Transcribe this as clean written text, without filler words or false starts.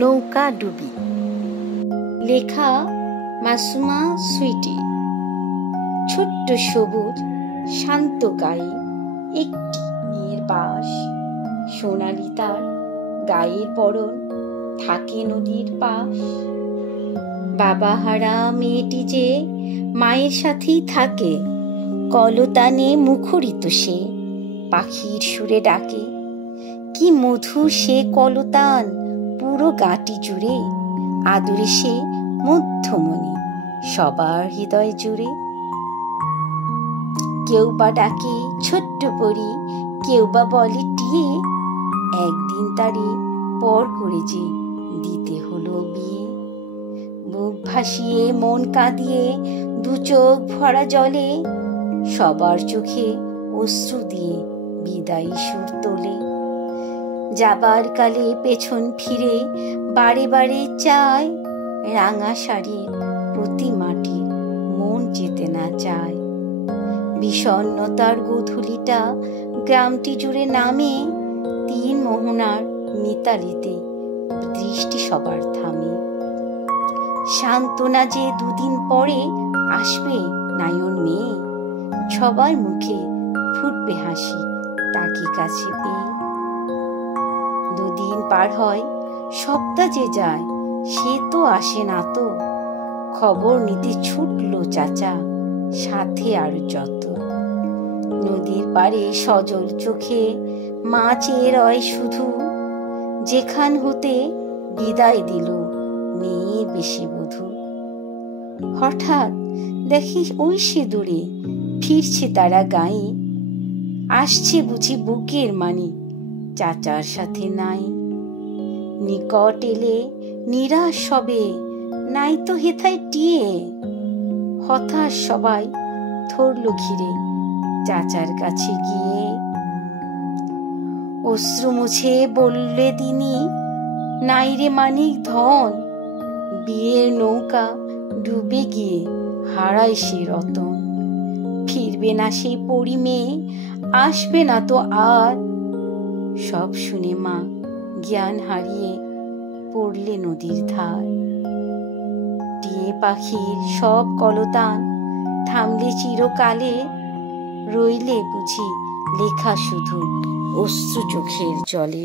নৌকা ডুবি। লেখা মাসুমা সুইটি। ছোট্ট সবুজ শান্ত গায়ে একটি মেয়ের বাস। সোনালি তার গায়ের পরন থাকে নদীর পাশ। বাবা হারা মেয়েটি যে মায়ের সাথেই থাকে, কলতানে মুখরিত সে পাখির সুরে ডাকে। কি মধু সে কলতান পুরো গাটি জুড়ে, আদরে সে মধ্যমণি সবার হৃদয় জুড়ে। কেউ বা ডাকে ছোট্ট পরি, কেউ বা বলে টিয়ে, একদিন তারে পর করে যে দিতে হলো বিয়ে। বুক ভাসিয়ে মন কাঁদিয়ে দু চোখ ভরা জলে, সবার চোখে অশ্রু দিয়ে বিদায়ী সুর তোলে। যাবার কালে পেছন ফিরে বারে বারে চায়, রাঙা শাড়ির প্রতি মাটির মন যেতে না চায়। বিষণ্ণতার গোধূলিটা গ্রামটি জুড়ে নামে, তিন মোহনার মিতালিতে দৃষ্টি সবার থামে। সান্ত্বনা যে দুদিন পরে আসবে নায়র মেয়ে, সবার মুখে ফুটবে হাসি তাকে কাছে পেয়ে। দুদিন পার হয়, সপ্তাহ যে যায়, সে তো আসে না তো। খবর নিতে ছুটলো চাচা, সাথে আর যত। নদীর পাড়ে সজল চোখে মা চেয়ে রয় শুধু, যেখান হতে বিদায় দিল মেয়ে বেশি বধূ। হঠাৎ দেখি ওই সে দূরে ফিরছে তারা গায়ে, আসছে বুঝি বুকের মানি চাচার সাথে নাই। নিকট এলে নিরাশ হবে, নাই তো হেথায় টিয়ে। হতাশ সবাই ধরল ঘিরে চাচার কাছে গিয়ে। অশ্রু মুছে বললে তিনি, নাই রে মানিক ধন, বিয়ের নৌকা ডুবে গিয়ে হারায় সে রতন। ফিরবে না সেই পরি মেয়ে, আসবে না তো আর। সব শুনে মা জ্ঞান হারিয়ে পড়লে নদীর ধার। টিয়ে পাখির সব কলতান থামলে চিরকালে, রইলে বুঝি লেখা শুধু অশ্রু চোখের জলে।